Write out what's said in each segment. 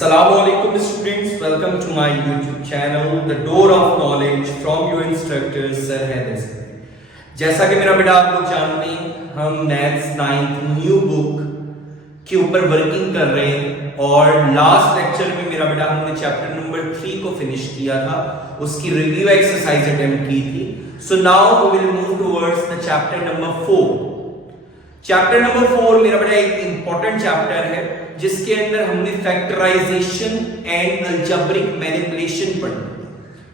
Assalamualaikum students, welcome to my YouTube channel The Door of Knowledge from your instructor Sir Heather। जैसा कि मेरा बेटा आप लोग जानते हैं, हम मैथ्स 9th न्यू बुक के ऊपर वर्किंग कर रहे हैं और लास्ट लेक्चर में मेरा बेटा हमने चैप्टर नंबर 3 को फिनिश किया था, उसकी रिव्यू एक्सरसाइज अटेम्प्ट की थी। So now we will move towards the chapter number 4। Chapter number 4 मेरा बेटा एक इंपॉर्टेंट चैप्टर है जिसके अंदर हमने फैक्टराइजेशन एंड अलजेब्रिक मैनिपुलेशन पढ़ी।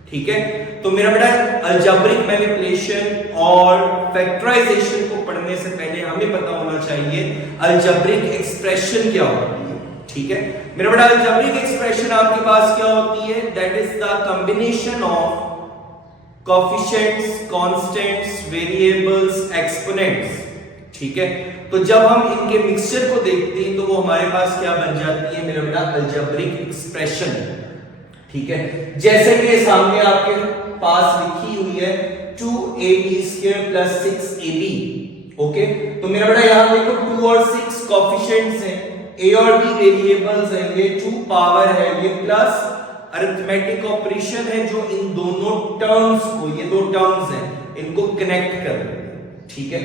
ठीक है, तो मेरा बेटा अलजेब्रिक मैनिपुलेशन और फैक्टराइजेशन को पढ़ने से पहले हमें पता होना चाहिए अलजेब्रिक एक्सप्रेशन क्या होती है। ठीक है मेरा बेटा, अलजेब्रिक एक्सप्रेशन आपके पास क्या होती है? That is the combination of coefficients, constants, variables, exponents. ठीक है, तो जब हम इनके मिक्सचर को देखते हैं तो वो हमारे पास क्या बन जाती है मेरा बेटा? Algebraic expression. ठीक है, जैसे कि सामने आपके पास लिखी हुई है 2ab² + 6ab। ओके, तो मेरा बेटा यहां देखो 2 और 6 कोएफिशिएंट्स हैं, a और b वेरिएबल्स हैं, ये 2 पावर है, ये प्लस अरिथमेटिक ऑपरेशन है जो इन दोनों टर्म्स को, ये दो टर्म्स हैं, इनको कनेक्ट कर रहे हैं। ठीक है,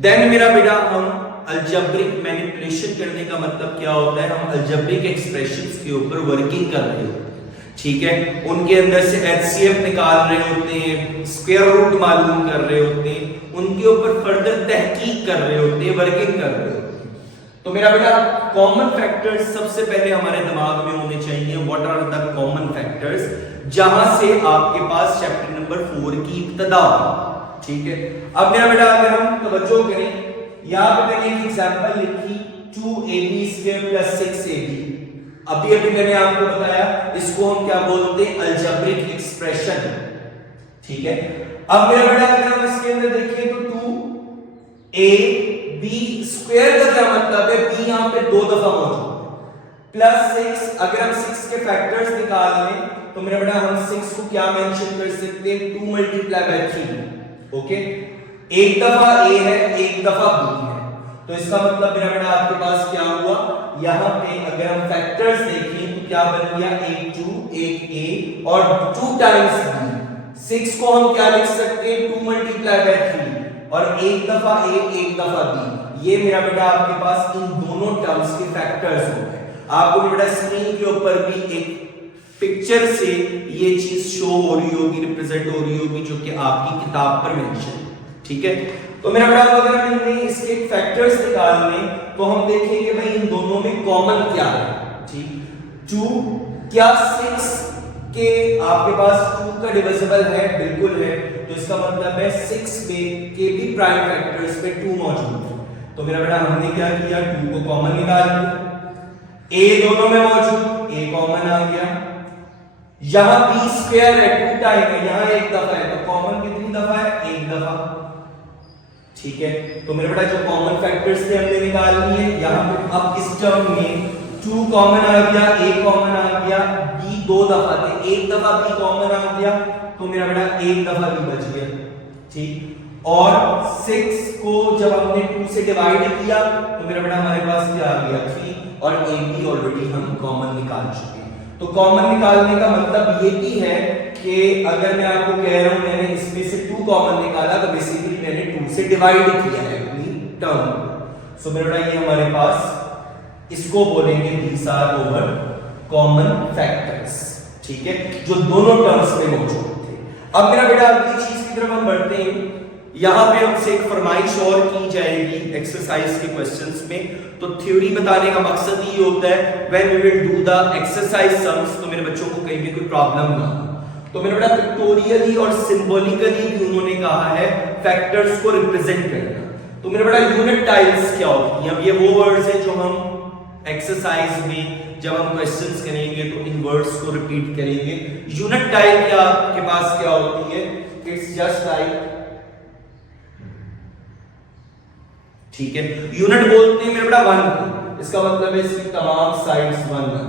देन मेरा बेटा हम अलजेब्रिक मैनिपुलेशन करने का मतलब क्या होता है? हम अलजेब्रिक एक्सप्रेशंस के ऊपर वर्किंग कर रहे होते हैं। ठीक है, उनके अंदर से एचसीएफ निकाल रहे होते हैं, स्क्वायर रूट मालूम कर रहे होते हैं, उनके ऊपर फर्दर तहकीक कर रहे होते हैं, वर्किंग कर रहे होते हैं। तो मेरा बेटा कॉमन फैक्टर्स सबसे पहले हमारे दिमाग में होने चाहिए। What are the common factors, जहां से आपके पास चैप्टर नंबर 4 की इब्तिदा हुई। ठीक है, अब मेरा बेटा अगर हम तवज्जो करें, यहां पे मैंने एक एग्जांपल लिखी 2ab² + 6ab। अभी मैंने आपको बताया इसको हम क्या बोलते हैं? Algebraic expression. ठीक है, अब मेरा बेटा अगर हम इसके अंदर देखें तो 2ab² का क्या मतलब है? b यहां पे 2 दफा मौजूद है, +6। अगर हम 6 के फैक्टर्स निकाल लें तो मेरा बेटा हम 6 को क्या मेंशन कर सकते हैं? 2 × 3। ओके, एक दफा a है, एक दफा b है, तो इसका मतलब मेरा बेटा आपके पास क्या हुआ? यहां पे अगर हम फैक्टर्स देखें तो क्या बन गया? एक 2, एक a और 2 टाइम्स b। 6 को हम क्या लिख सकते हैं? 2 × 3 और एक दफा a, एक दफा b। ये मेरा बेटा आपके पास इन दोनों टर्म्स के फैक्टर्स हो गए। आपको मेरा बेटा स्क्रीन के ऊपर भी एक पिक्चर से ये चीज शो हो रही होगी, रिप्रेजेंट हो रही होगी, जो कि आपकी किताब पर मेंशन। ठीक है, तो मेरा बेटा अगर हमने इसके फैक्टर्स निकालने तो हम देखेंगे भाई इन दोनों में कॉमन क्या है। ठीक, 2 क्या 6 के आपके पास 2 का डिविजिबल है? बिल्कुल है, तो इसका मतलब है 6 में के भी प्राइम फैक्टर्स पे 2 मौजूद है। तो मेरा बेटा हमने क्या किया? 2 को कॉमन निकाल लिया, a दोनों में मौजूद, a कॉमन आ गया। यहां b² है, 2 टाइम है, यहां एक दफा है, तो कॉमन कितनी दफा है? एक दफा। ठीक है, तो मेरे बेटा जो कॉमन फैक्टर्स थे हमने निकाल लिए। यहां पे अब इस टर्म में 2 कॉमन आ गया, a कॉमन आ गया, b 2 दफा थे, एक दफा b कॉमन आ गया, तो मेरा बेटा एक दफा b बच गया। ठीक, और 6 को जब हमने 2 से डिवाइड किया तो मेरा बेटा हमारे पास क्या आ गया? 3 और a भी ऑलरेडी हम कॉमन निकाल चुके हैं। तो कॉमन निकालने का मतलब ये भी है कि अगर मैं आपको कह रहा हूं मैंने इसमें से 2 कॉमन निकाला तो बेसिकली मैंने 2 से डिवाइड किया है अपनी टर्म। सो मेरा बेटा ये हमारे पास इसको बोलेंगे these are our common factors। ठीक है, जो दोनों टर्म्स में मौजूद थे। अब मेरा बेटा अगली चीज की तरफ हम बढ़ते हैं। यहां पे हमसे एक फरमाइश और की जाएगी एक्सरसाइज के क्वेश्चंस में। तो थ्योरी बताने का मकसद ये होता है when we will do the exercise sums, तो मेरे बच्चों को कहीं भी कोई प्रॉब्लम ना हो। तो मेरा बेटा पिक्टोरियली और सिंबॉलिकली भी उन्होंने कहा है फैक्टर्स को रिप्रेजेंट करना। तो मेरा बेटा यूनिट टाइल्स क्या होती हैं? अब ये वो वर्ड्स हैं जो हम एक्सरसाइज में जब हम क्वेश्चंस करेंगे तो इन वर्ड्स को रिपीट करेंगे। यूनिट टाइल क्या आपके पास क्या होती है? इट्स जस्ट लाइक, ठीक है, यूनिट बोलते हैं मेरा बेटा 1 को, इसका मतलब है इसकी तमाम साइड्स 1 है।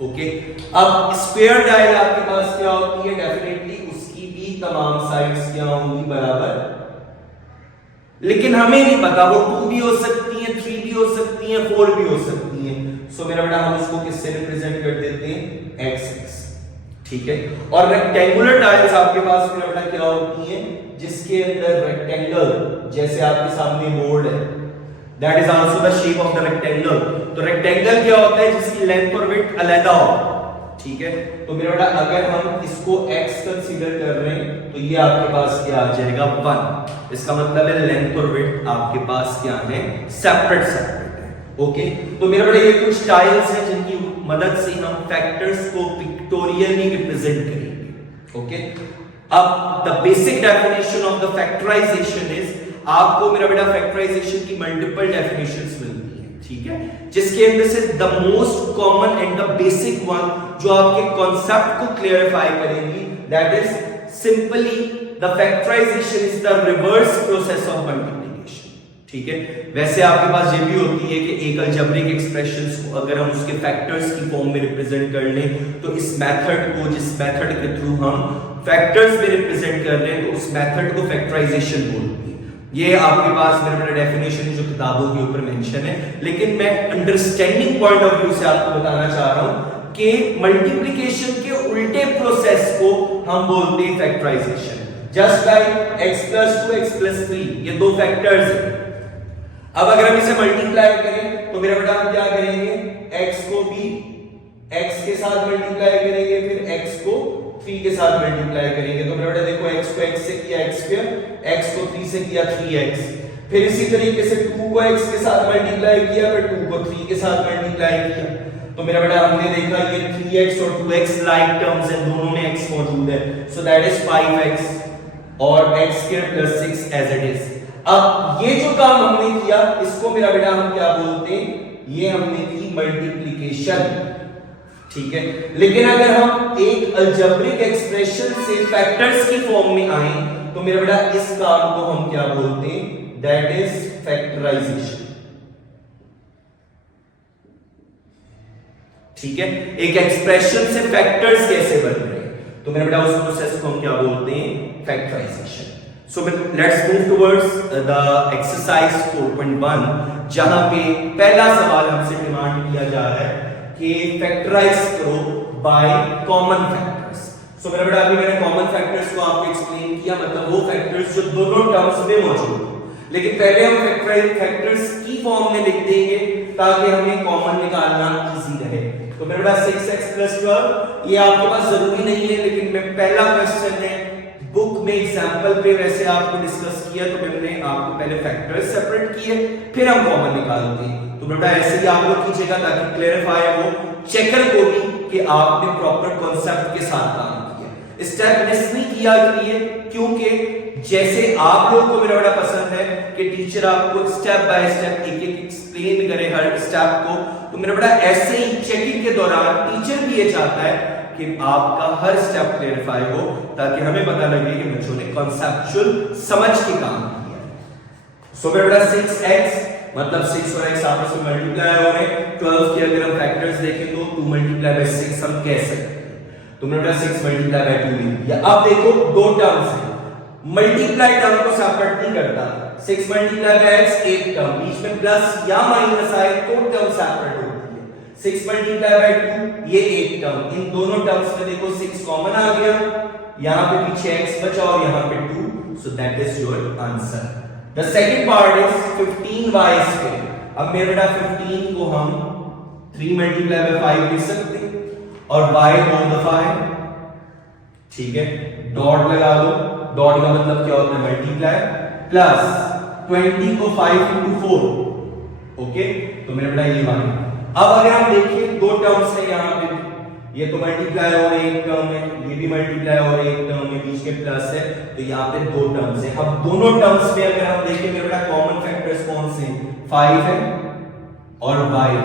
ओके, अब स्क्वायर डायल आपके पास क्या होती है? डेफिनेटली उसकी भी तमाम साइड्स क्या होंगी? बराबर। लेकिन हमें नहीं पता वो 2 भी हो सकती है, 3 भी हो सकती है, 4 भी हो सकती है। सो मेरा बेटा हम उसको किससे रिप्रेजेंट कर देते हैं, एक्स एक्स, ठीक है। और रेक्टेंगुलर टाइल्स आपके पास मेरा बेटा क्या होती हैं, जिसके अंदर रेक्टेंगल, जैसे आपके सामने बोर्ड है, that is also the shape of the rectangle. तो रेक्टेंगल क्या होता है, जिसकी लेंथ और विड्थ अलग हो, ठीक है। तो मेरा बेटा अगर हम इसको x कंसीडर कर रहे हैं तो ये आपके पास क्या आ जाएगा 1, इसका मतलब है लेंथ और विड्थ आपके पास क्या है, सेपरेट सेपरेट है, ओके। तो मेरा बेटा ये कुछ टाइल्स हैं जिनकी मदद से हम फैक्टर्स को पिक्टोरियली रिप्रेजेंट करेंगे, ओके। अब the basic definition of the factorization is, आपको मेरा बेटा फैक्टराइजेशन की मल्टीपल डेफिनेशंस मिलती है, ठीक है, जिसके अंदर से the most common and the basic one जो आपके कॉन्सेप्ट को क्लियरिफाई करेंगी, that is simply the factorization is the reverse process of multiplication, ठीक है। वैसे आपके पास ये भी होती है कि एक अलजेब्रिक एक्सप्रेशंस को अगर हम उसके फैक्टर्स की फॉर्म में रिप्रेजेंट कर लें तो इस मेथड को, जिस मेथड के थ्रू हम फैक्टर्स में रिप्रेजेंट कर रहे हैं, तो उस मेथड को फैक्टराइजेशन बोलते हैं। ये आपके पास मेरा डेफिनेशन जो किताबों के ऊपर मेंशन है, लेकिन मैं अंडरस्टैंडिंग पॉइंट ऑफ व्यू से आपको बताना चाह रहा हूं कि मल्टीप्लिकेशन के उल्टे प्रोसेस को हम बोलते हैं factorisation. Just like x + 2 x + 3, ये दो फैक्टर्स हैं। अब अगर हम इसे मल्टीप्लाई करें तो मेरा बेटा हम क्या करेंगे, x को भी x के साथ मल्टीप्लाई करेंगे, फिर x को 3 के साथ मल्टीप्लाई करेंगे। तो मेरा बेटा देखो x को x से किया x², x को 3 से किया 3x, फिर इसी तरीके से 2 को x के साथ मल्टीप्लाई किया, फिर 2 को 3 के साथ मल्टीप्लाई किया। तो मेरा बेटा हमने देखा ये 3x और 2x लाइक टर्म्स हैं, दोनों में x मौजूद है, सो दैट इज 5x और x² + 6 एज इट इज। अब ये जो काम हमने किया इसको मेरा बेटा हम क्या बोलते हैं, ये हमने की मल्टीप्लिकेशन, ठीक है। लेकिन अगर हम एक अलजेब्रिक एक्सप्रेशन से फैक्टर्स की फॉर्म में आए तो मेरा बेटा इस काम को हम क्या बोलते हैं, दैट इज फैक्टराइजेशन, ठीक है। एक एक्सप्रेशन से फैक्टर्स कैसे बन रहे हैं, तो मेरा बेटा उस प्रोसेस को हम क्या बोलते हैं, factorization. So let's move towards the exercise 4.1, जहां पे पहला सवाल हमसे डिमांड किया जा रहा है कि फैक्टराइज करो बाय कॉमन फैक्टर्स। सो मेरा बेटा अभी मैंने कॉमन फैक्टर्स को आपको एक्सप्लेन किया, मतलब वो फैक्टर्स जो दोनों टर्म्स में मौजूद हो, लेकिन पहले हम फैक्टर्स की फॉर्म में लिख देंगे ताकि हमें कॉमन निकालना इजी रहे। तो मेरा बेटा 6x + 12, ये आपके पास जरूरी नहीं है, लेकिन मैं पहला क्वेश्चन है बुक में एग्जांपल पे वैसे आपको डिस्कस किया, तो मैंने आपको पहले फैक्टर्स सेपरेट किए, फिर हम कॉमन निकालते हैं। तो बेटा ऐसे ही आप लोग कीजिएगा ताकि क्लियरिफाई हो चेकर को भी कि आपने प्रॉपर कॉन्सेप्ट के साथ काम किया। स्टेप मिस नहीं किया लिए, क्योंकि जैसे आप लोगों को मेरा बड़ा पसंद है कि टीचर आपको स्टेप बाय स्टेप एक एक एक्सप्लेन करे हर स्टेप को, तो मेरा बड़ा ऐसे ही चेकिंग के दौरान टीचर भी ये चाहता है कि आपका हर स्टेप क्लियरिफाई हो, ताकि हमें पता लगे कि बच्चों ने कॉन्सेप्चुअल समझ के काम किया। सो मेरा बेटा 6x मतलब 6 और x आपस में मल्टीप्लाई हो रहे हैं। 12 के अगर हम फैक्टर्स देखें तो 2 × 6 हम कह सकते हैं, तो मेरा बेटा 6 × 2 लिख दिया। अब देखो दो टर्म्स हैं, मल्टीप्लाई टर्म को सेपरेट नहीं करता, 6 × x एक टर्म, बीच में प्लस या माइनस आए तो टर्म सेपरेट होती है। 6 × 2 ये एक टर्म, इन दोनों टर्म्स में देखो 6 कॉमन आ गया, यहां पे पीछे x बचा और यहां पे 2, so that is your answer. The second part is 15y²। अब मेरा बेटा 15 को हम 3 × 5 लिख सकते हैं और y 2 दफा है, ठीक है, डॉट लगा दो, डॉट का मतलब क्या होता है, मल्टीप्लाई, प्लस 20 को 5 × 4, ओके, तो मेरा बेटा ये वाला। अब अगर हम देखें दो टर्म्स है यहां पे, ये तो मल्टीप्लाई हो रही एक टर्म है, ये भी मल्टीप्लाई हो रही एक टर्म है, बीच में प्लस है, तो यहाँ पे दो टर्म्स है। अब दोनों टर्म्स में अगर हम देखें मेरा बेटा कॉमन फैक्टर्स कौन से, 5 है और y है,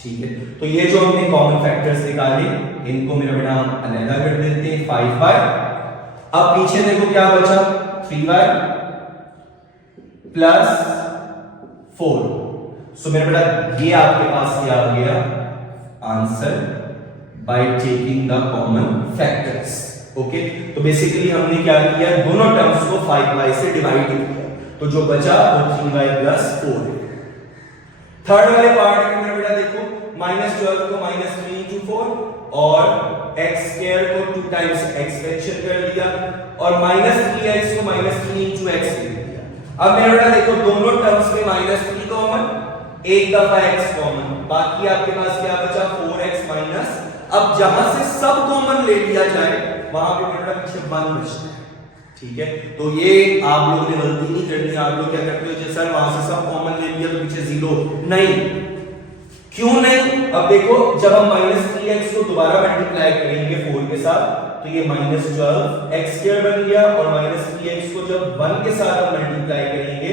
ठीक है। तो ये जो हमने कॉमन फैक्टर्स निकाले इनको मेरा बेटा हम अलग कर देते हैं, 5y। अब पीछे देखो क्या बचा, 3y प्लस 4। सो मेरा बेटा ये आपके पास क्या आ गया answer by taking the common factors, okay. तो बेसिकली हमने क्या किया, दोनों टर्म्स को 5y से डिवाइड किया, तो जो बचा वो 3y + 4 है। थर्ड वाले पार्ट में मेरा बेटा देखो -12 को -3 into 4 और x स्क्वायर को 2 टाइम्स x मेंशन कर दिया और -3x को -3 into x लिख दिया। अब मेरा बेटा देखो दोनों टर्म्स में -3 कॉमन, एक दफा x कॉमन, बाकी आपके पास क्या बचा 4x माइनस। अब जहां से सब कॉमन ले लिया जाए वहां पे मेरा पीछे 1 बचता है, ठीक है। तो ये आप लोगों ने गलती नहीं करनी। आप लोग क्या करते हो, सर वहां से सब कॉमन ले लिया तो पीछे 0 नहीं, क्यों नहीं? अब देखो जब हम -3x को दोबारा मल्टीप्लाई करेंगे 4 के साथ तो ये -12x² बन गया और -3x को जब 1 के साथ हम मल्टीप्लाई करेंगे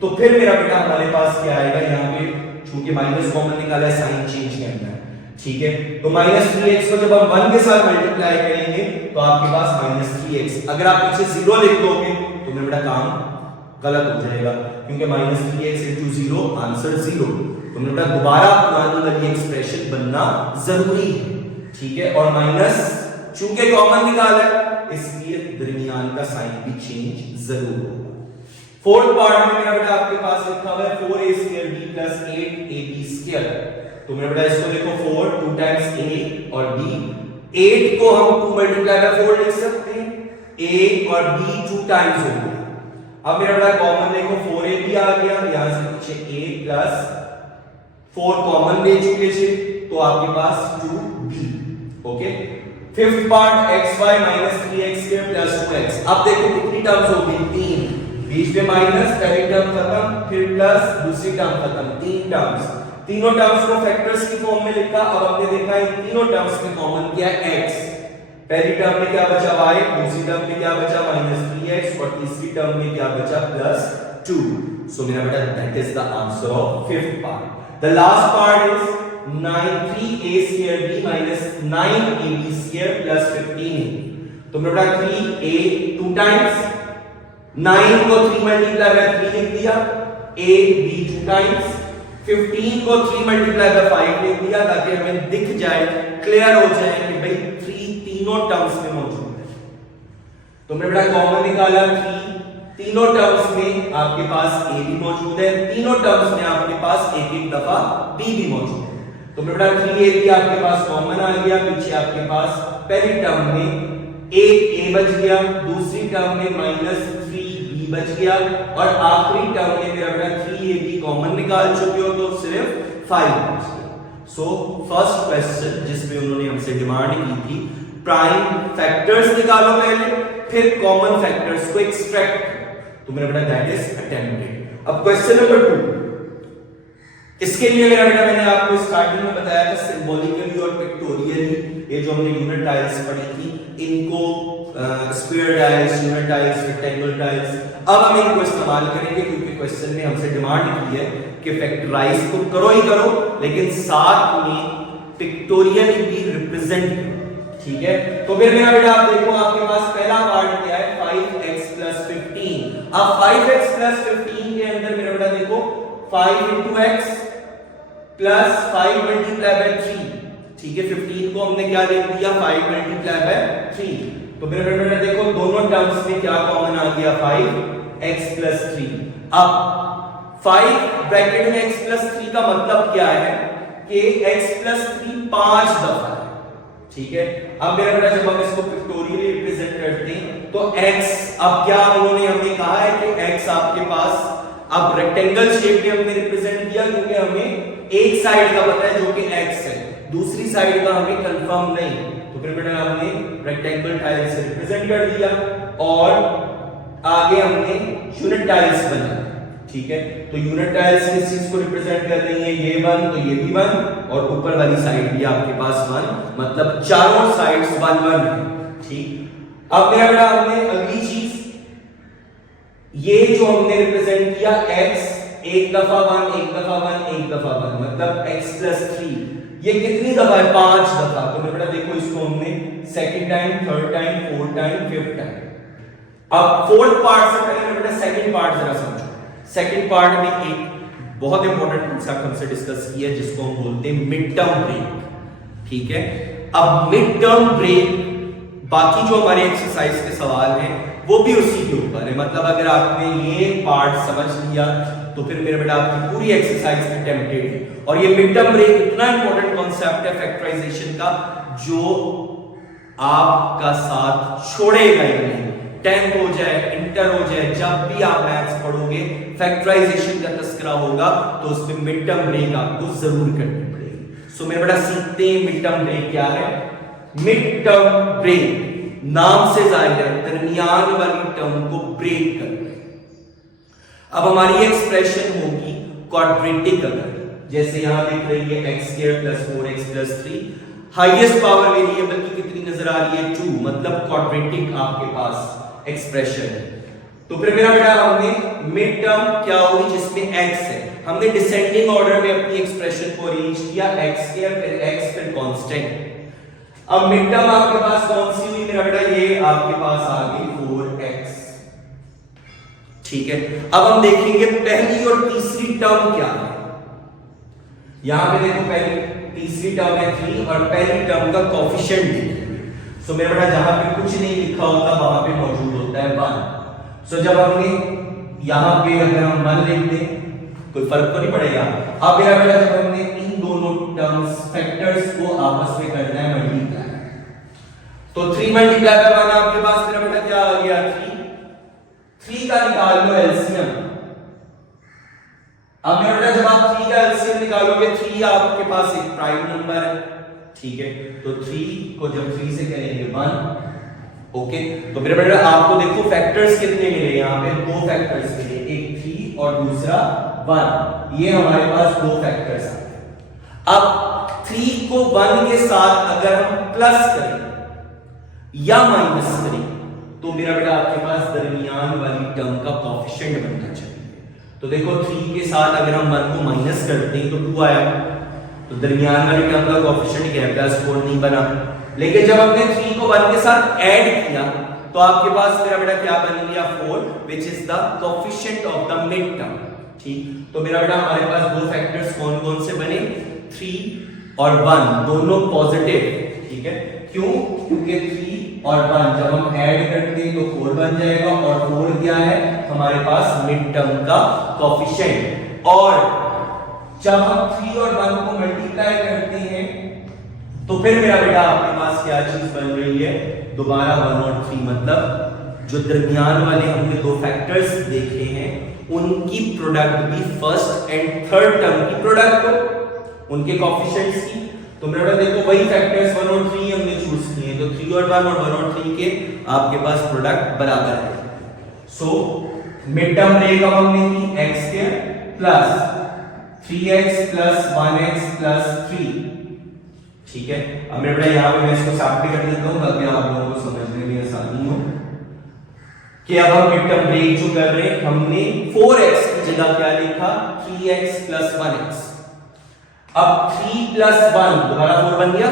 तो फिर मेरा बेटा हमारे पास क्या आएगा, यहाँ पे चूंकि माइनस कॉमन निकाला है साइन चेंज करना है, ठीक है। तो -3x को जब हम 1 के साथ मल्टीप्लाई करेंगे तो आपके पास -3x, अगर आप पीछे 0 लिख दोगे तो मेरा बेटा काम गलत हो जाएगा, क्योंकि -3x into 0 आंसर 0। तो मेरा बेटा दोबारा पुरानी वाली एक्सप्रेशन बनना जरूरी है, ठीक है। और माइनस चूंकि कॉमन निकाला है इसलिए दरमियान का साइन भी चेंज जरूर होगा। फोर्थ पार्ट में मेरा बेटा आपके पास लिखा हुआ है 4a² b + 8ab²। तो मेरा बेटा इसको देखो 4 2 टाइम्स a और b, 8 को हम 2 मल्टीप्लाई बाय 4 लिख सकते हैं, a और b 2 टाइम्स हो गया। अब मेरा बेटा कॉमन देखो 4ab आ गया, यहां से पीछे a प्लस 4 कॉमन ले चुके थे तो आपके पास 2b, okay. Fifth part xy - 3x² + 2x। अब देखो कितनी टर्म्स हो गई, 3, बीच में माइनस, पहली टर्म खत्म, फिर प्लस, दूसरी टर्म खत्म, 3 टर्म्स। तीनों टर्म्स को फैक्टर्स की फॉर्म में लिखा। अब हमने देखा इन तीनों टर्म्स में कॉमन किया x, पहली टर्म में क्या बचा y, दूसरी टर्म में क्या बचा -3x और तीसरी टर्म में क्या बचा +2। सो मेरा बेटा that is the answer of fifth part. The last part is 3a² b - 9ab² + 15a। तो मेरा बेटा 3a 2 टाइम्स, 9 को 3 मल्टीप्लाई बाय 3 लिख दिया, a b 2 टाइम्स, 15 को 3 मल्टीप्लाई बाय 5 लिख दिया ताकि हमें दिख जाए, क्लियर हो जाए कि भाई 3 तीनों टर्म्स में मौजूद है। तो मेरे बेटा कॉमन निकाला 3, तीनों टर्म्स में आपके पास a भी मौजूद है, तीनों टर्म्स में आपके पास एक एक दफा b भी मौजूद है। तो मेरे बेटा 3a आपके पास कॉमन आ गया, पीछे आपके पास पहली टर्म में एक a बच गया, दूसरी टर्म में -3b बच गया और आखिरी टर्म में मेरा बेटा 3ab कॉमन निकाल चुके हो तो सिर्फ 5 बच गया। सो फर्स्ट क्वेश्चन जिसमें उन्होंने हमसे डिमांड की थी प्राइम फैक्टर्स निकालो पहले, फिर कॉमन फैक्टर्स को एक्सट्रैक्ट करो, तो मेरा बेटा दैट इज अटेम्प्टेड। अब क्वेश्चन नंबर 2, इसके लिए मेरा बेटा मैंने आपको स्टार्टिंग में बताया था सिंबॉलिकली और पिक्टोरियली, ये जो हमने यूनिट टाइल्स पढ़ी थी इनको square tiles, unit tiles, rectangle tiles, अब हम इनको इस्तेमाल करेंगे क्योंकि क्वेश्चन ने हमसे डिमांड की है कि फैक्टराइज तो करो ही करो लेकिन साथ में पिक्टोरियली भी रिप्रेजेंट करो, ठीक है। तो फिर मेरा बेटा आप देखो आपके पास पहला पार्ट क्या है 5x + 15। अब 5x + 15 के अंदर मेरा बेटा देखो 5 × x + 5 × 3, ठीक है। 15 को हमने क्या लिख दिया 5 × 3। तो मेरा बेटा देखो दोनों टर्म्स में क्या कॉमन आ गया 5x + 3। अब 5 ब्रैकेट में x + 3 का मतलब क्या है कि x + 3 5 दफा है, ठीक है। अब मेरा बेटा जब हम इसको पिक्टोरियली रिप्रेजेंट करते हैं तो x, अब क्या उन्होंने हमें कहा है कि x आपके पास अब रेक्टेंगल शेप में हमने रिप्रेजेंट किया क्योंकि हमें एक साइड का पता है जो कि x है, दूसरी साइड का हमें कंफर्म नहीं, तो फिर बेटा हमने रेक्टेंगल टाइल से रिप्रेजेंट कर दिया और आगे हमने यूनिट टाइल्स बना, ठीक है। तो यूनिट टाइल्स किस चीज को रिप्रेजेंट कर रही है, ये 1 तो ये भी 1 और ऊपर वाली साइड भी आपके पास 1, मतलब चारों साइड्स 1 1 है, ठीक। अब मेरा बेटा हमने अगली चीज ये जो हमने रिप्रेजेंट किया x, एक दफा 1 एक दफा 1 एक दफा 1, मतलब x + 3 ये कितनी दफा है 5 दफा। तो मेरा बेटा देखो इसको हमने second time, third time, fourth time, fifth time. अब फोर्थ पार्ट से पहले मेरा बेटा सेकंड पार्ट जरा समझो। सेकंड पार्ट में एक बहुत इंपॉर्टेंट कांसेप्ट हमसे डिस्कस किया जिसको हम बोलते हैं मिड टर्म ब्रेक, ठीक है। अब मिड टर्म ब्रेक बाकी जो हमारे एक्सरसाइज के सवाल हैं वो भी उसी के ऊपर है, मतलब अगर आपने ये पार्ट समझ लिया तो फिर मेरे बेटा आपकी पूरी एक्सरसाइज अटेम्प्टेड है। और ये मिड टर्म ब्रेक इतना इंपॉर्टेंट कॉन्सेप्ट है फैक्टराइजेशन का जो आपका साथ छोड़ेगा ही नहीं। 10th हो जाए, इंटर हो जाए, जब भी आप मैथ्स पढ़ोगे फैक्टराइजेशन का तस्करा होगा तो उसमें मिड टर्म ब्रेक आपको जरूर करनी पड़ेगी। सो मेरे बेटा सीखते हैं मिड टर्म ब्रेक क्या है। मिड टर्म ब्रेक नाम से जाहिर है दरमियान वाली टर्म को ब्रेक करना है। अब हमारी एक्सप्रेशन होगी क्वाड्रेटिक, अगर जैसे यहां लिख रही है x² + 4x + 3, highest power variable की कितनी नजर आ रही है 2, मतलब क्वाड्रेटिक आपके पास एक्सप्रेशन है। तो फिर मेरा बेटा हमने मिड टर्म क्या होगी जिसमें x है, हमने डिसेंडिंग ऑर्डर में अपनी एक्सप्रेशन को अरेंज किया, x² फिर x फिर कांस्टेंट। अब मिड टर्म आपके पास कौन सी हुई मेरा बेटा, ये आपके पास आ गई 4x, ठीक है। अब हम देखेंगे पहली और तीसरी टर्म क्या है। यहां पे देखो पहली तीसरी टर्म है 3 और पहली टर्म का कोएफिशिएंट देखेंगे। सो मेरा बेटा जहां पे कुछ नहीं लिखा होता वहां पे मौजूद होता है 1। सो जब हमने यहां पे अगर हम 1 लिख दें कोई फर्क तो नहीं पड़ेगा। अब मेरा बेटा जब हमने इन दोनों टर्म्स फैक्टर्स को आपस में करना है मल्टीप्लाई, तो 3 मल्टीप्लाई बाय 1 आपके पास मेरा बेटा क्या आ गया 3 का निकाल लो एलसीएम। अब मेरा बेटा जब आप 3 का एलसीएम निकालोगे 3 आपके पास एक प्राइम नंबर है, ठीक है। तो 3 को जब 3 से करेंगे 1, ओके। तो मेरा बेटा आपको देखो फैक्टर्स कितने मिले, यहां पे 2 फैक्टर्स मिले, एक 3 और दूसरा 1, ये हमारे पास 2 फैक्टर्स आ गए। अब 3 को 1 के साथ अगर हम प्लस करें या माइनस करें तो मेरा बेटा आपके पास दरमियान वाली टर्म का कोएफिशिएंट बनना चाहिए। तो देखो 3 के साथ अगर हम 1 को माइनस करते हैं तो 2 आया, तो दरमियान वाली टर्म का कोएफिशिएंट क्या है +4 नहीं बना। लेकिन जब हमने 3 को 1 के साथ ऐड किया तो आपके पास मेरा बेटा क्या बन गया 4, which is the coefficient of the mid term, ठीक। तो मेरा बेटा हमारे पास 2 फैक्टर्स कौन कौन से बने, 3 और 1, दोनों पॉजिटिव, ठीक है। क्यों, क्योंकि 3 और 1 जब हम ऐड करते हैं तो 4 बन जाएगा, और 4 क्या है हमारे पास मिड टर्म का कोएफिशिएंट। और जब हम 3 और 1 को मल्टीप्लाई करते हैं तो फिर मेरा बेटा आपके पास क्या चीज बन रही है, दोबारा 1 और 3, मतलब जो दरमियान वाले हमने 2 फैक्टर्स देखे हैं उनकी प्रोडक्ट भी फर्स्ट एंड थर्ड टर्म की प्रोडक्ट हो, उनके कोएफिशिएंट्स की। तो मेरा बेटा देखो वही फैक्टर्स 1 और 3 हमने चूज किए, तो 3 और 1 और 1 और 3 के आपके पास प्रोडक्ट बराबर है। सो मिड टर्म ब्रेक अब हमने की x² + 3x + 1x + 3, ठीक है। अब मेरा बेटा यहां पे मैं इसको सैम्पल कर देता हूं ताकि आप लोगों को समझने में आसानी हो कि अब हम मिड टर्म ब्रेक जो कर रहे हैं, हमने 4x की जगह क्या लिखा 3x + 1x। अब 3 + 1 दोबारा 4 बन गया,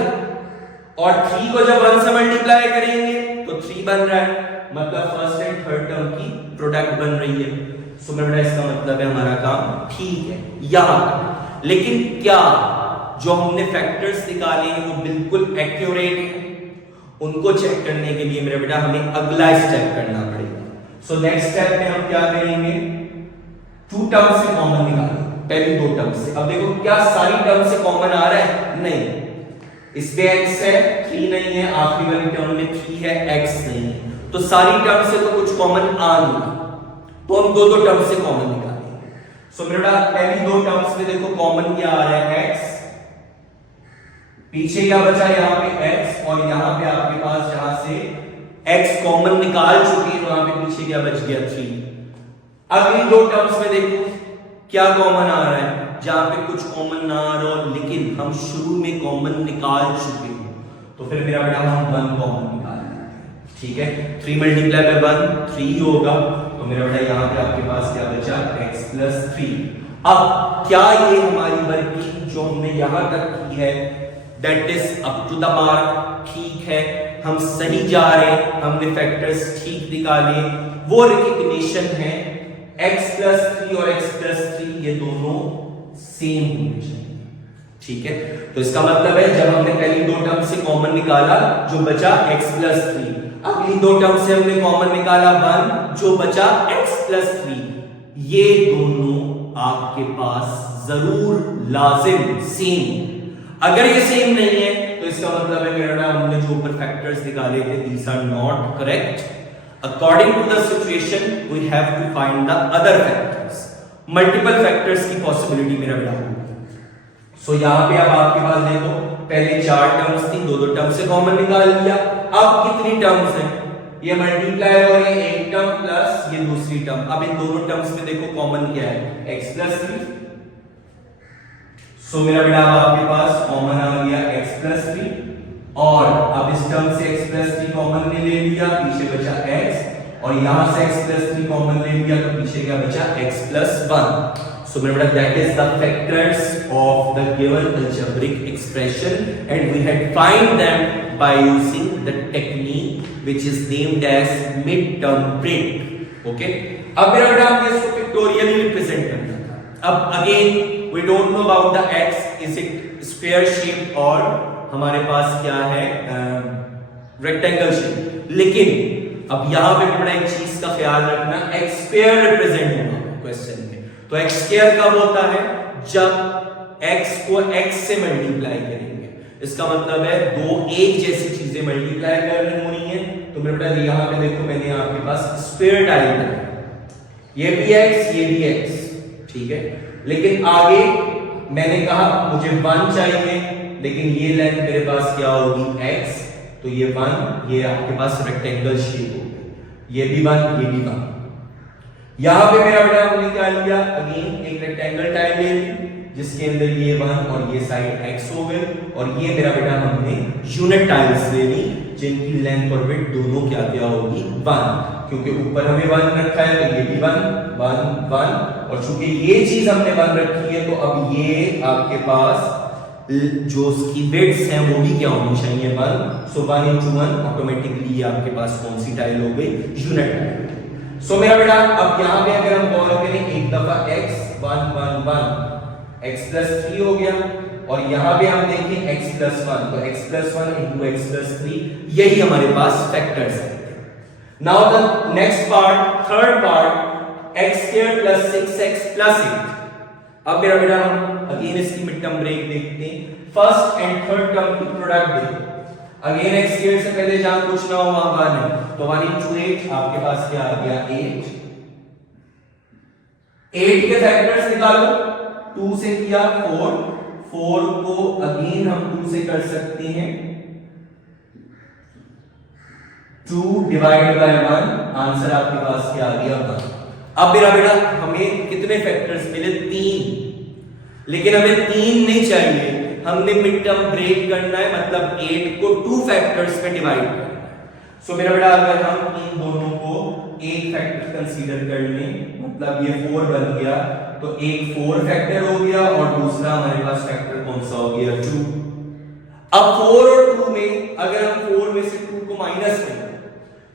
और 3 को जब 1 से मल्टीप्लाई करेंगे तो 3 बन रहा है, मतलब फर्स्ट एंड थर्ड टर्म की प्रोडक्ट बन रही है। सो मेरा बेटा इसका मतलब है हमारा काम ठीक है यहाँ। लेकिन क्या जो हमने फैक्टर्स निकाले हैं वो बिल्कुल एक्यूरेट है, उनको चेक करने के लिए मेरा बेटा हमें अगला स्टेप करना पड़ेगा। सो नेक्स्ट स्टेप में हम क्या करेंगे, 2 टर्म से कॉमन निकालेंगे, पहली 2 टर्म से। अब देखो क्या सारी टर्म से कॉमन आ रहा है, नहीं, इसमें x है 3 नहीं है, आखिरी वाली टर्म में 3 है, x नहीं है, तो सारी टर्म से तो कुछ कॉमन आ नहीं, तो हम 2 टर्म से कॉमन निकालेंगे। सो मेरा पहली 2 टर्म्स में देखो कॉमन क्या आ रहा है x, पीछे क्या बचा यहाँ पे x, और यहाँ पे आपके पास जहां से x कॉमन निकाल चुके हैं वहां पे पीछे क्या बच गया 3। अगली 2 टर्म्स में देखो क्या कॉमन आ रहा है, जहां पे कुछ कॉमन ना आ रहा हो लेकिन हम शुरू में कॉमन निकाल चुके हो, तो फिर मेरा बेटा हम 1 कॉमन निकाल लेते हैं, ठीक है। 3 × 1 3 होगा, तो मेरा बेटा यहाँ पे आपके पास क्या बचा x + 3। अब क्या ये हमारी वर्किंग जो हमने यहां तक की है that is up to the mark, ठीक है, हम सही जा रहे हैं, हमने फैक्टर्स ठीक निकाले, वो रिकग्निशन है x + 3 और x + 3 ये दोनों सेम होने चाहिए, ठीक है। तो इसका मतलब है जब हमने पहली 2 टर्म से कॉमन निकाला जो बचा x + 3, अगली 2 टर्म से हमने कॉमन निकाला 1 जो बचा x + 3, ये दोनों आपके पास जरूर लाजिम सेम, अगर ये सेम नहीं है तो इसका मतलब है मेरा नाम हमने जो ऊपर फैक्टर्स निकाले थे these are not correct. According to the situation we have to find the other factors. Multiple factors की पॉसिबिलिटी मेरा बेटा होगी. सो यहां पे अब आपके पास देखो पहले 4 टर्म्स थी, दो टर्म से कॉमन निकाल लिया. अब कितनी टर्म्स हैं, ये मल्टीप्लाई हो रही है, एक टर्म प्लस ये दूसरी टर्म. अब इन दोनों टर्म्स में देखो कॉमन क्या है, x प्लस 3. सो मेरा बेटा आपके पास कॉमन आ गया x प्लस 3, और अब इस टर्म से x प्लस 3 कॉमन ने ले लिया, पीछे बचा x, और यहां से x प्लस 3 कॉमन ले लिया तो पीछे क्या बचा x plus 1. So remember that is the factors of the given algebraic expression, and we had find them by using the technique which is named as midterm break. Okay? अब मेरा बेटा हमने इसको पिक्टोरियली रिप्रेजेंट करना था. अब again we don't know about the x, is it square shape और हमारे पास क्या है rectangle shape. लेकिन अब यहाँ पे बड़ा एक चीज का ख्याल रखना, x square रिप्रेजेंट होगा क्वेश्चन में. तो x स्क्वायर कब होता है, जब x को x से मल्टीप्लाई करेंगे. इसका मतलब है दो एक जैसी चीजें मल्टीप्लाई कर रही होनी है. तो मेरे बेटा यहां पे देखो मैंने आपके पास स्क्वायर टाइप है, ये भी x ये भी x, ठीक है. लेकिन आगे मैंने कहा मुझे 1 चाहिए, लेकिन ये लेंथ मेरे पास क्या होगी x, तो ये 1, ये आपके पास रेक्टेंगल शेप होगी, ये भी 1 ये भी 1. यहां पे मेरा बेटा हमने क्या लिया, अगेन एक रेक्टेंगल टाइप ले ली जिसके अंदर ये 1 और ये साइड x हो गए, और ये मेरा बेटा हमने यूनिट टाइल्स ले ली जिनकी लेंथ और विड्थ दोनों क्या क्या होगी 1, क्योंकि ऊपर हमें 1 रखा है तो ये भी 1 1 1, और चूंकि ये चीज हमने 1 रखी है तो अब ये आपके पास जो उसकी विड्थ हैं वो भी क्या होनी चाहिए 1. सो 1 into 1 ऑटोमेटिकली आपके पास कौन सी टाइल हो गई, यूनिट टाइल. सो मेरा बेटा अब यहां पे अगर हम गौर करें एक दफा x 1 1 1 x प्लस 3 हो गया, और यहां पे हम देखें x प्लस 1 तो x plus 1 into x plus 3, यही हमारे पास फैक्टर्स हैं. Now the next part, third part, x square plus 6x plus 8. अब मेरा बेटा हम अगेन इसकी मिड टर्म ब्रेक देखते हैं. फर्स्ट एंड थर्ड टर्म की प्रोडक्ट देखो. अगेन x स्क्वायर से पहले जहां कुछ ना हो वहां 1 है, तो 1 into 8 आपके पास क्या आ गया 8. 8 के फैक्टर्स निकालो, 2 से किया 4, 4 को अगेन हम 2 से कर सकते हैं, 2 डिवाइड बाय 1, आंसर आपके पास क्या आ गया 1. अब मेरा बेटा हमें कितने फैक्टर्स मिले 3, लेकिन हमें 3 नहीं चाहिए, हमने मिड टर्म ब्रेक करना है, मतलब 8 को 2 फैक्टर्स में डिवाइड करना है. सो मेरा बेटा अगर हम इन दोनों को एक फैक्टर कंसीडर कर लें, मतलब ये 4 बन गया, तो एक 4 फैक्टर हो गया और दूसरा हमारे पास फैक्टर कौन सा हो गया 2. अब 4 और 2 में अगर हम 4 में से 2 को माइनस करें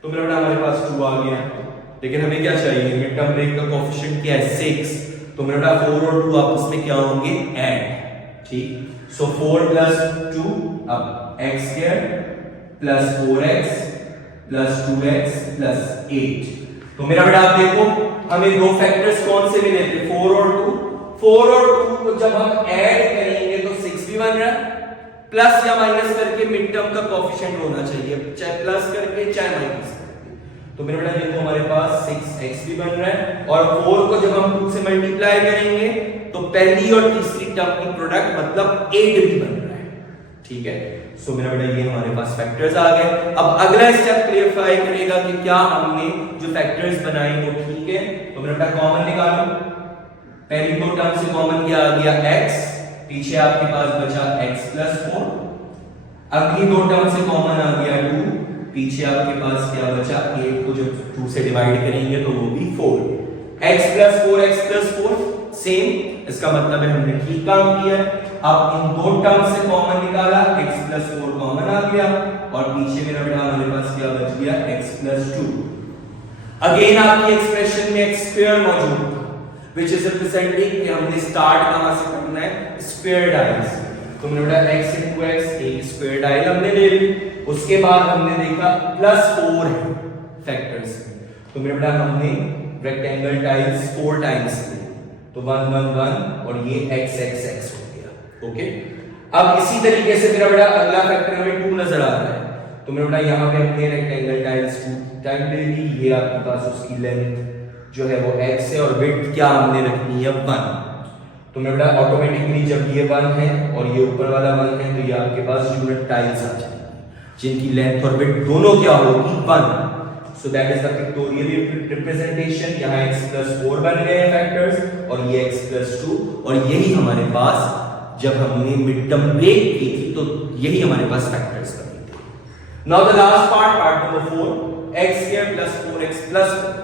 तो मेरा बेटा हमारे पास 2 आ गया, लेकिन हमें क्या चाहिए, मिड टर्म ब्रेक का कोएफिशिएंट क्या है 6. तो मेरा बेटा 4 और 2 आपस में क्या होंगे ऐड, ठीक. सो 4 प्लस 2, अब x square plus 4x plus 2x plus 8. तो मेरा बेटा आप देखो हमें दो फैक्टर्स कौन से मिले थे 4 और 2. 4 और 2 को जब हम ऐड करेंगे तो 6 भी बन रहा है, प्लस या माइनस करके मिड टर्म का कोएफिशिएंट होना चाहिए, चाहे प्लस करके चाहे माइनस करके. तो मेरा बेटा देखो हमारे पास 6x भी बन रहा है, और 4 को जब हम 2 से मल्टीप्लाई करेंगे तो पहली और तीसरी टर्म की प्रोडक्ट मतलब 8 भी बन रहा है, ठीक है. सो मेरा बेटा ये हमारे पास फैक्टर्स आ गए. अब अगला स्टेप क्लियरफाई करेगा कि क्या हमने जो फैक्टर्स बनाए वो ठीक है. तो मेरा बेटा कॉमन निकालो, पहली दो टर्म से कॉमन क्या आ गया x, पीछे आपके पास बचा x प्लस 4. अगली दो टर्म से कॉमन आ गया 2, पीछे आपके पास क्या बचा 8 को जब 2 से डिवाइड करेंगे तो वो भी 4. x plus 4 x plus 4 same, इसका मतलब है हमने ठीक काम किया है. अब इन दो टर्म से कॉमन निकाला, x प्लस 4 कॉमन आ गया, और पीछे मेरा बेटा हमारे पास क्या बच गया x प्लस 2. अगेन आपकी एक्सप्रेशन में x स्क्वायर मौजूद था, which is representing कि हमने स्टार्ट कहां से करना है, स्क्वायर डायल से. तो मेरा बेटा x into x एक स्क्वायर डायल हमने ले ली. उसके बाद हमने देखा प्लस 4 है फैक्टर्स. तो मेरा बेटा हमने रेक्टेंगल टाइल्स 4 टाइम्स ली. तो 1 1 1 और ये x x x हो गया। ओके, अब इसी तरीके से मेरा बेटा अगला फैक्टर हमें 2 नजर आ रहा है, तो मेरा बेटा यहाँ पे हमने रेक्टेंगल टाइल्स 2 टाइम ले ली, ये आपके पास उसकी लेंथ जो है वो x है और विड्थ क्या हमने रखनी है 1। तो मेरा बेटा ऑटोमेटिकली जब ये 1 है और ये ऊपर वाला 1 है तो ये आपके पास यूनिट टाइल्स आ जाएंगी जिनकी लेंथ और विड्थ दोनों क्या होगी 1। So that is the pictorial representation. यहाँ x + 4 बन गए हैं फैक्टर्स और ये x + 2, और यही हमारे पास जब हमने मिड टर्म ब्रेक की थी तो यही हमारे पास फैक्टर्स बने थे। Now the last part number 4, x² + 4x + 4।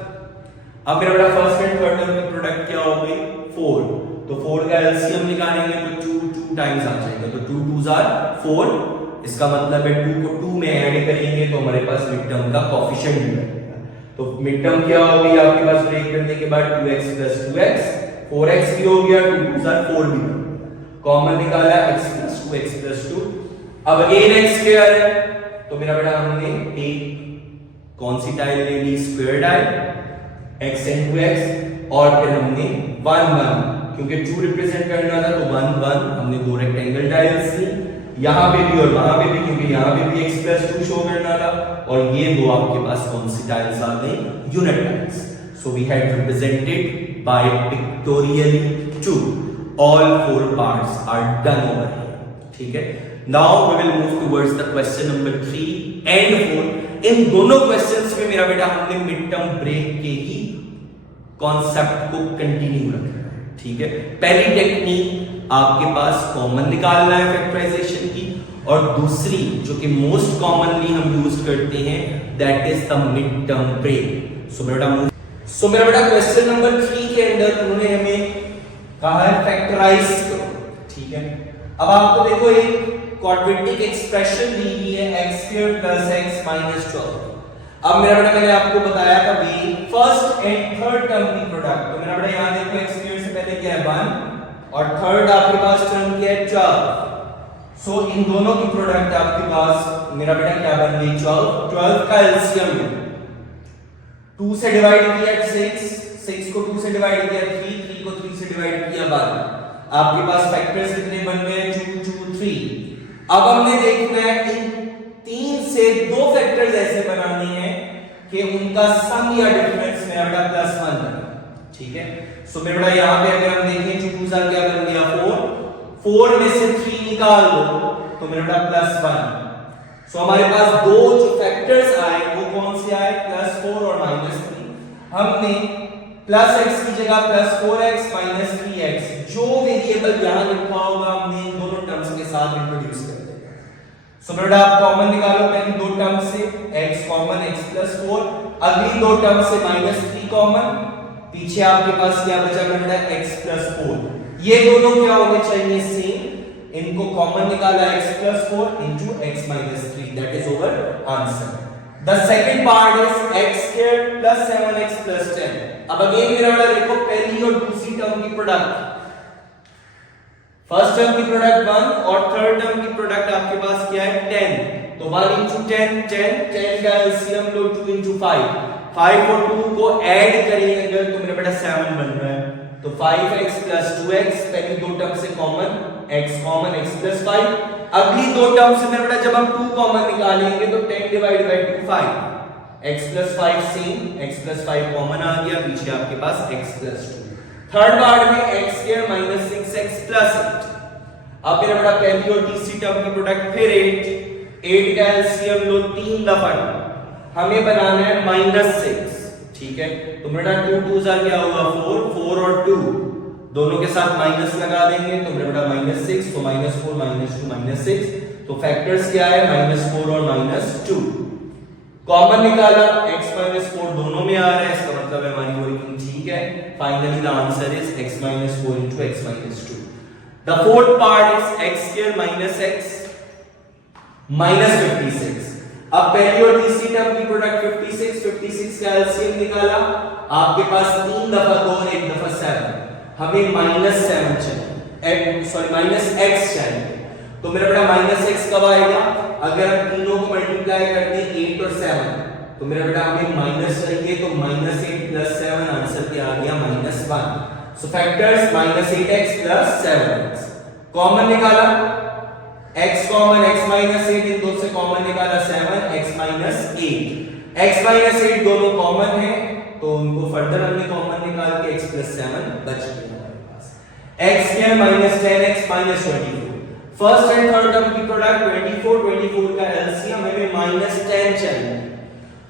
अब मेरा बेटा फर्स्ट एंड थर्ड टर्म की प्रोडक्ट क्या हो गई 4, तो 4 का एलसीएम निकालेंगे तो 2 टाइम्स आ जाएगा, तो 2 2s आर 4। इसका मतलब है 2 को 2 में ऐड करेंगे तो हमारे पास मिड टर्म का कोएफिशिएंट भी बनेगा। तो मिड टर्म क्या हो गई आपके पास ब्रेक करने के बाद 2x + 2x, 4x भी हो गया, 2 2s आर 4 भी हो गया। कॉमन निकाला x + 2 x + 2। अब अगेन x² है तो मेरा बेटा हमने एक कौन सी टाइल ले ली square tile x into x, और फिर हमने 1 1 क्योंकि 2 रिप्रेजेंट करना था तो 1 1 हमने 2 रेक्टेंगल टाइल्स ली, यहां पे भी और वहां पे भी, क्योंकि यहां पे भी x + 2 शो करना था, और ये दो आपके पास कौन सी टाइल्स आ गई unit tiles. So we had represented by pictorially 2 all 4 parts are done over here. ठीक है, now we will move towards the question number 3 and 4। इन दोनों क्वेश्चंस में मेरा बेटा हमने मिड टर्म ब्रेक के ही कॉन्सेप्ट को कंटिन्यू रखना है। ठीक है, पहली टेक्निक आपके पास कॉमन निकालना है फैक्टराइजेशन की, और दूसरी जो कि मोस्ट कॉमनली हम यूज करते हैं that is the mid term break. So मेरा बेटा क्वेश्चन नंबर 3 के अंदर उन्होंने हमें कहा है फैक्टराइज करो। ठीक है, अब आपको देखो एक क्वाड्रेटिक एक्सप्रेशन दी हुई है x² + x - 12। अब मेरा बेटा मैंने आपको बताया था भी फर्स्ट एंड थर्ड टर्म की प्रोडक्ट, तो मेरा बेटा यहां देखो x² से पहले क्या है 1 और थर्ड आपके पास टर्म क्या है 12। सो इन दोनों की प्रोडक्ट आपके पास मेरा बेटा क्या बन गई 12। 12 का एलसीएम 2 से डिवाइड किया 6, 6 को 2 से डिवाइड किया 3, 3 को 3 से डिवाइड किया 1। आपके पास फैक्टर्स कितने बन गए 2 2 3। अब हमने देखना है इन 3 से 2 फैक्टर्स ऐसे बनाने हैं कि उनका सम या डिफरेंस मेरा बेटा +1 बने। ठीक है, सो मेरा बेटा यहां पे अगर हम देखें 2 2 क्या बन गया 4, 4 में से 3 निकाल दो तो मेरा बेटा +1। सो हमारे पास दो जो फैक्टर्स आए वो कौन से आए +4 और -3। हमने +x की जगह +4x - 3x जो वेरिएबल यहां लिखा होगा हमने इन दोनों टर्म्स के साथ इंट्रोड्यूस कर देना। सो बेटा आप कॉमन निकालो पहले दो टर्म से x कॉमन x + 4, अगली दो टर्म से -3 कॉमन, पीछे आपके पास क्या बचा बेटा x + 4। ये दोनों क्या होने चाहिए सेम, इनको कॉमन निकाला x + 4 into x - 3, that is over answer. The second part is x² + 7x + 10। अब अगेन मेरा बेटा देखो पहली और दूसरी टर्म की प्रोडक्ट, फर्स्ट टर्म की प्रोडक्ट 1 और थर्ड टर्म की प्रोडक्ट आपके पास क्या है 10। तो 1 into 10 10, 10 का एलसीएम लो 2 into 5, 5 और 2 को ऐड करेंगे अगर तो मेरा बेटा 7 बन रहा है। तो 5x + 2x, पहली दो टर्म से कॉमन x कॉमन x + 5, अगली दो टर्म से मेरा बेटा जब हम 2 कॉमन निकालेंगे तो 10 divide by 2 5, x + 5 same, x + 5 common आ गया, पीछे आपके पास x + 2। थर्ड पार्ट में x² - 6x + 8। अब मेरा बेटा पहली और तीसरी टर्म की प्रोडक्ट फिर 8 का एलसीएम लो 3 दफा, हमें बनाना है -6। ठीक है, तो मेरा 2 2 क्या होगा 4, 4 और 2 दोनों के साथ माइनस लगा देंगे तो मेरा बेटा -6, तो -4 - 2 -6, तो फैक्टर्स क्या है -4 और -2। कॉमन निकाला x - 4 दोनों में आ रहा है, इसका मतलब है हमारी वर्किंग ठीक है। Finally the answer is x - 4 into x - 2। The fourth part is x² - x - 56। अब पहली और तीसरी टर्म की प्रोडक्ट 56 का एलसीएम निकाला, आपके पास 3 दफा 2 और 1 दफा 7, हमें -7 चाहिए, सॉरी -x चाहिए। तो मेरा बेटा -x कब आएगा अगर हम तीनों को मल्टीप्लाई कर दें 8 और 7, तो मेरा बेटा हमें माइनस चाहिए, तो -8 + 7 आंसर क्या आ गया -1। सो फैक्टर्स -8x + 7x, कॉमन निकाला x कॉमन, x - 8 इन दो से कॉमन निकाला 7, x - 8, x - 8 दोनों कॉमन है तो उनको फर्दर हमने कॉमन निकाल के x + 7 बच गया हमारे पास। x क्या है -10x - 24, first and third term की प्रोडक्ट 24 का एलसीएम हमें -10 चाहिए।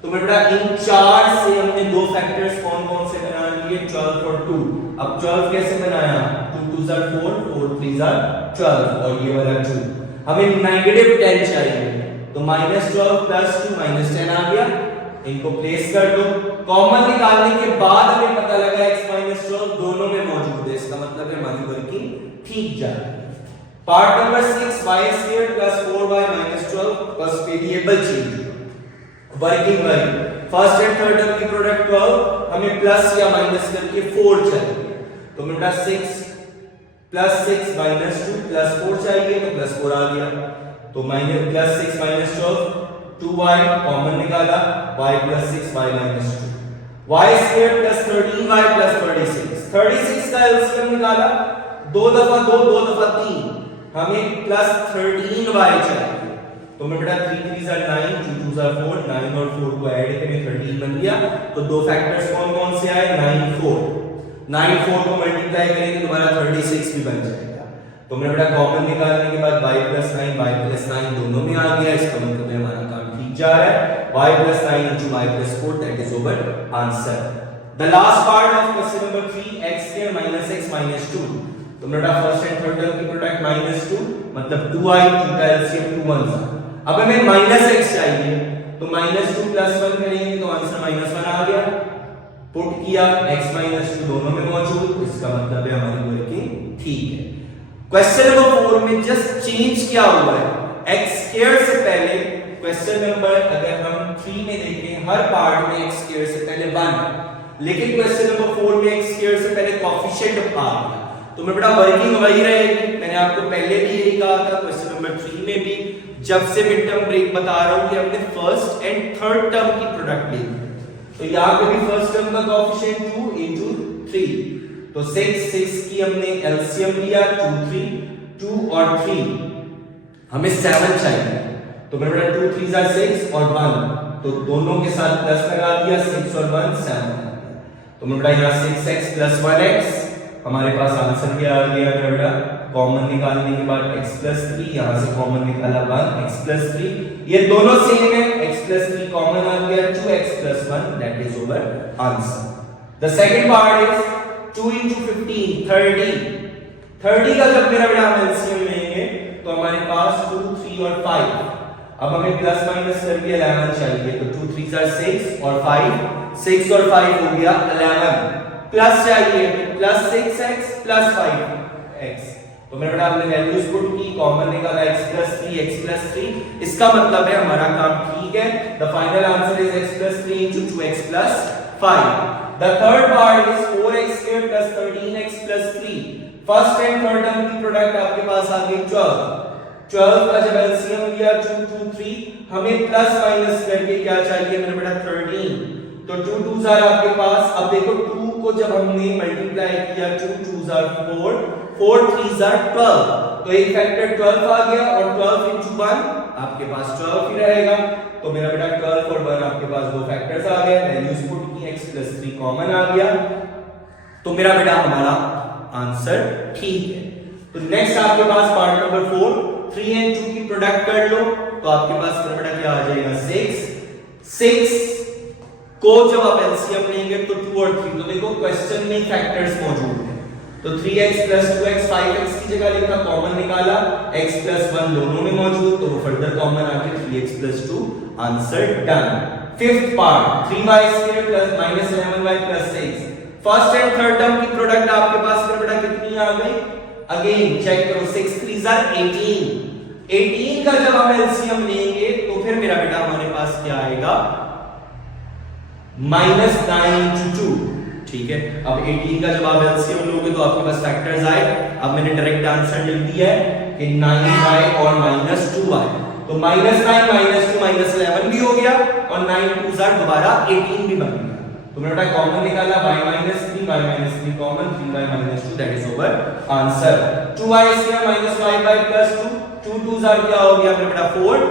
तो बेटा इन चार से हमने दो फैक्टर्स कौन-कौन से बना लिए, 12 और 2। अब 12 कैसे बनाया, 2 2s are 4, 4 3s are 12 और ये वाला 2 हमें -10 चाहिए तो -12 + 2 -10 आ गया। इनको प्लेस कर दो, कॉमन निकालने के बाद हमें पता लगा x - 12 दोनों में मौजूद है, इसका मतलब है हमारी वर्किंग ठीक जा रही है। पार्ट नंबर 6 y² + 4y - 12 बस वेरिएबल चेंज, वर्किंग वही फर्स्ट एंड थर्ड टर्म की प्रोडक्ट 12 हमें प्लस या माइनस करके 4 चाहिए तो बेटा 6 + 6 - 2 + 4 चाहिए तो +4 आ गया। तो +6 - 12 2y कॉमन निकाला, y + 6y - 2, y² + 13y + 36, 36 का एलसीएम निकाला, 2 दफा 2 2 दफा 3 हमें +13y चाहिए तो बेटा 3 3s are 9, 2 2s are 4, 9 और 4 को ऐड करें 13 बन गया। तो दो फैक्टर्स कौन-कौन से आए, 9 4, 9 4 को मल्टीप्लाई करेंगे तो हमारा 36 भी बन जाएगा। तो मेरा बेटा कॉमन निकालने के बाद y + 9 y + 9 दोनों में आ गया, इसका मतलब है हमारा काम ठीक जा रहा है। y + 9 * y + 4 that is over answer. The last part of question number 3 x² - x - 2 तो बेटा फर्स्ट एंड थर्ड टर्म की प्रोडक्ट -2 मतलब 2i 2 का एलसीएम 2 1 था। अब हमें -x चाहिए तो -2 + 1 करेंगे तो आंसर -1 आ गया। पुट किया x - 2 दोनों में मौजूद, इसका मतलब है हमारी वर्किंग ठीक है। क्वेश्चन नंबर 4 में जस्ट चेंज क्या हुआ है, x² से पहले क्वेश्चन नंबर अगर हम 3 में देखें हर पार्ट में x² से पहले 1, लेकिन क्वेश्चन नंबर 4 में x² से पहले कोएफिशिएंट आ गया तो मैं बेटा वर्किंग वही रहेगी। मैंने आपको पहले भी यही कहा था, क्वेश्चन नंबर 3 में भी जब से मिड टर्म ब्रेक बता रहा हूं कि हमने फर्स्ट एंड थर्ड टर्म की प्रोडक्ट ली तो यहां पे भी फर्स्ट टर्म का कोएफिशिएंट 2 * 3 तो 6 की हमने एलसीएम लिया 2 3, 2 और 3 हमें 7 चाहिए तो मेरा बेटा 2 3s are 6 और 1 तो दोनों के साथ प्लस लगा दिया, 6 और 1 7 तो मेरा बेटा यहां 6x + 1x हमारे पास आंसर क्या आ गया मेरा बेटा, कॉमन निकालने के बाद x + 3 यहां से कॉमन निकाला 1 x + 3 ये दोनों सेम है, x + 3 कॉमन आ गया 2x + 1 that is over answer. The second part is 2 * 15 30 का जब मेरा बेटा हम एलसीएम लेंगे तो हमारे पास 2 3 और 5 अब हमें प्लस माइनस करके 11 चाहिए तो 2 3s are 6 और 5 6 और 5 हो गया 11 प्लस चाहिए +6x + 5x तो मेरा बेटा हमने वैल्यूज पुट की, कॉमन निकाला x + 3 इसका मतलब है हमारा काम ठीक है। The final answer is x + 3 * 2x + 5। The third part is 4x² + 13x + 3 first and third term की प्रोडक्ट आपके पास आ गई 12 का जब एलसीएम लिया 2 2 3 हमें प्लस माइनस करके क्या चाहिए मेरा बेटा 13 तो 2 2s are आपके पास, अब देखो 2 को जब हमने मल्टीप्लाई किया 2 2s are 4 4 3s are 12 तो एक फैक्टर 12 आ गया और 12 * 1 आपके पास 12 ही रहेगा तो मेरा बेटा 12 और 1 आपके पास दो फैक्टर्स आ गए, वैल्यूज पुट की x + 3 कॉमन आ गया तो मेरा बेटा हमारा आंसर ठीक है। तो नेक्स्ट आपके पास पार्ट नंबर 4 3 और 2 की प्रोडक्ट कर लो तो आपके पास मेरा बेटा क्या आ जाएगा 6 को जब आप एलसीएम लेंगे तो 2 और 3 तो देखो क्वेश्चन में फैक्टर्स मौजूद हैं तो 3x + 2x 5x की जगह लिखा, कॉमन निकाला x + 1 दोनों में मौजूद तो वो फर्दर कॉमन आके 3x + 2 answer done. Fifth part 3y² + -11y + 6 first and third term की प्रोडक्ट आपके पास मेरा बेटा कितनी आ गई, अगेन चेक करो 6 3s are 18 का जब हम एलसीएम लेंगे तो फिर मेरा बेटा हमारे पास क्या आएगा -9 * 2 ठीक है। अब 18 का जब आप एलसीएम लोगे तो आपके पास फैक्टर्स आए, अब मैंने डायरेक्ट आंसर लिख दिया है कि 9y और -2y तो -9 -2 -11 भी हो गया और 9 2s are दोबारा 18 भी बन गया तुमने बेटा कॉमन निकाला y minus 3 common 3y minus 2 that is over answer 2y square minus 5y plus 2 2 2s are क्या हो गया मेरा बेटा 4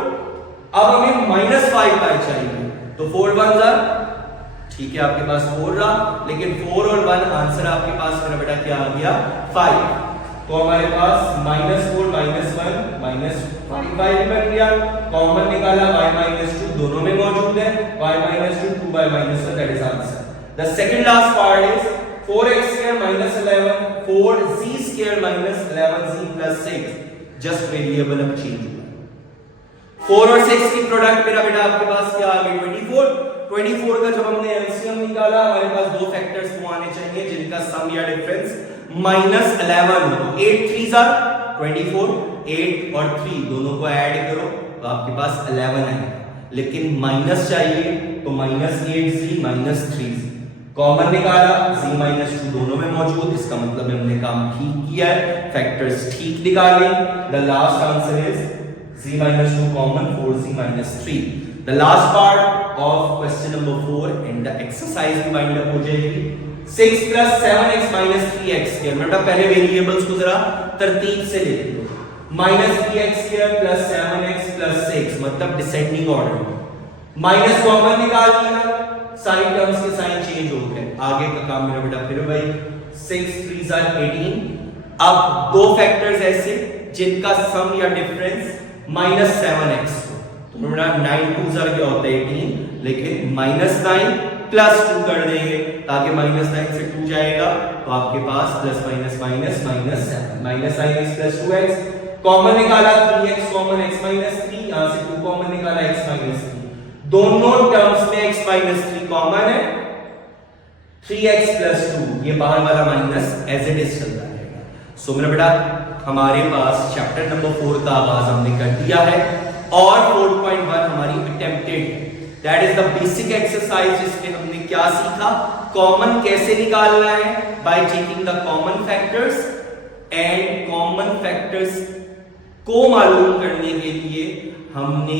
अब हमें minus 5y चाहिए तो 4 1s आर ठीक है आपके पास 4 रहा लेकिन 4 और 1 आंसर आपके पास मेरा बेटा क्या आ गया 5 तो हमारे पास -4 -1 -5 बन गया कॉमन निकाला y -2 दोनों में मौजूद है y -2 2y -1 that is answer the second last part is 4x square minus 11 4z square minus 11z plus 6 just variable अब चेंज हुआ 4 और 6 की प्रोडक्ट मेरा बेटा आपके पास क्या आ गई 24 का जब हमने एलसीएम निकाला हमारे पास दो फैक्टर्स वो आने चाहिए जिनका सम या डिफरेंस -11 हो तो 8 3s आर 24 8 और 3 दोनों को ऐड करो तो आपके पास 11 आएगा लेकिन माइनस चाहिए तो -8z -3z कॉमन निकाला z -2 दोनों में मौजूद इसका मतलब हमने काम ठीक किया है फैक्टर्स ठीक निकाले the last answer is z -2 common 4z -3 the last part of question number 4 and the exercise भी वाइंड अप हो जाएगी 6 plus 7x minus 3x square बेटा पहले वेरिएबल्स को जरा तरतीब से लिख लो -3x square plus 7x plus 6 मतलब डिसेंडिंग ऑर्डर माइनस कॉमन निकाल लिया साइन टर्म्स के साइन चेंज हो गए आगे का काम मेरा बेटा फिर भाई 6 3s are 18 अब दो फैक्टर्स ऐसे जिनका सम या डिफरेंस -7x तो मेरा 9 2s are क्या होता है 18 लेकिन -9 प्लस 2 कर देंगे ताकि -9 से 2 जाएगा तो आपके पास plus minus minus minus 7 -9x plus 2x common निकाला 3x कॉमन x minus 3 यहां से 2 कॉमन निकाला x minus 3 दोनों टर्म्स में x minus 3 कॉमन है 3x plus 2 ये बाहर वाला माइनस एज इट इज चलता रहेगा सो मेरा बेटा हमारे पास चैप्टर नंबर 4 का आगाज हमने कर दिया है और 4.1 हमारी attempted that is the basic exercise जिसमें हमने क्या सीखा कॉमन कैसे निकालना है by taking the common factors and common factors को मालूम करने के लिए हमने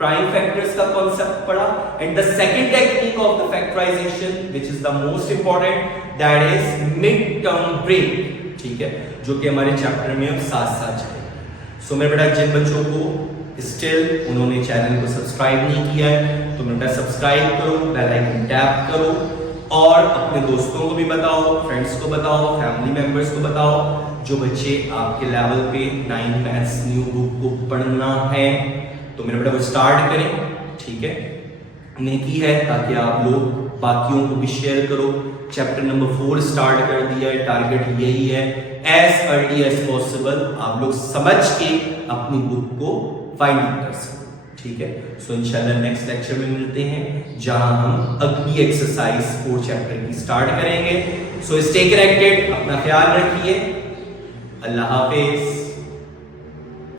प्राइम फैक्टर्स का कॉन्सेप्ट पढ़ा and the second technique of the factorization which is the most important that is mid term break ठीक है जो कि हमारे चैप्टर में अब साथ-साथ चलेगा सो मेरे बेटा जिन बच्चों को स्टिल उन्होंने चैनल को सब्सक्राइब नहीं किया है तो बेटा सब्सक्राइब करो बेल आइकन टैप करो और अपने दोस्तों को भी बताओ फ्रेंड्स को बताओ फैमिली मेंबर्स को बताओ जो बच्चे आपके लेवल पे 9 मैथ्स न्यू बुक को पढ़ना है तो मेरा बेटा वो स्टार्ट करें ठीक है नेकी है ताकि आप लोग बाकियों को भी शेयर करो चैप्टर नंबर 4 स्टार्ट कर दिया है टारगेट यही है एज अर्ली एज पॉसिबल आप लोग समझ के अपनी बुक को फाइंड कर सको ठीक है सो इंशाल्लाह नेक्स्ट लेक्चर में मिलते हैं जहां हम अगली एक्सरसाइज 4 चैप्टर की स्टार्ट करेंगे सो स्टे कनेक्टेड अपना ख्याल रखिए अल्लाह हाफिज।